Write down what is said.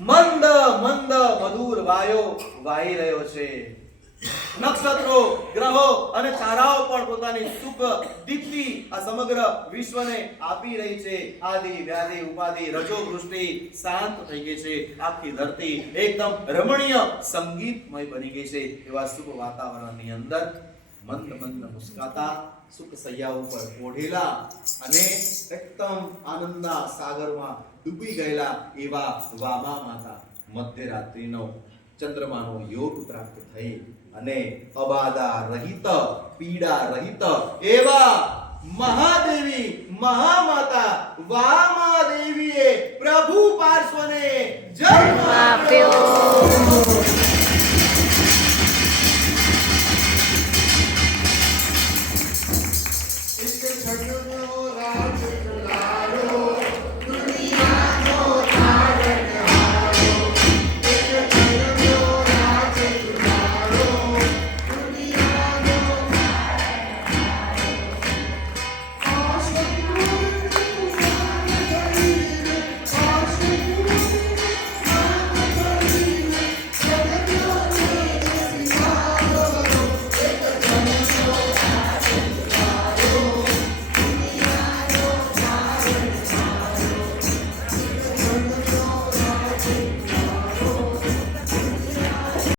મંદ મંદ મધુર વાયો વાઈ રહ્યો છે. નક્ષત્રો, ગ્રહો અને તારાઓ પણ પોતાની સુખ દીપ્તિ આ સમગ્ર વિશ્વને આપી રહી છે. આદિ વ્યાધિ ઉપાધિ રજો વૃષ્ટિ શાંત થઈ ગઈ છે. આખી ધરતી એકદમ રમણીય સંગીતમય બની ગઈ છે. એવા શુભ વાતાવરણની અંદર મંદ મંદ મુસ્કાતા સુખ સૈયા ઉપર ઓઢેલા અને એકદમ આનંદના સાગરમાં ડૂબી ગયેલા એવા વામા માતા મધ્યરાત્રિનો ચંદ્રમાનો યોગ પ્રાપ્ત થઈ અને અબાધા રહિત પીડા રહિત એવા મહાદેવી મહામાતા વામાદેવીએ પ્રભુ પાર્શ્વ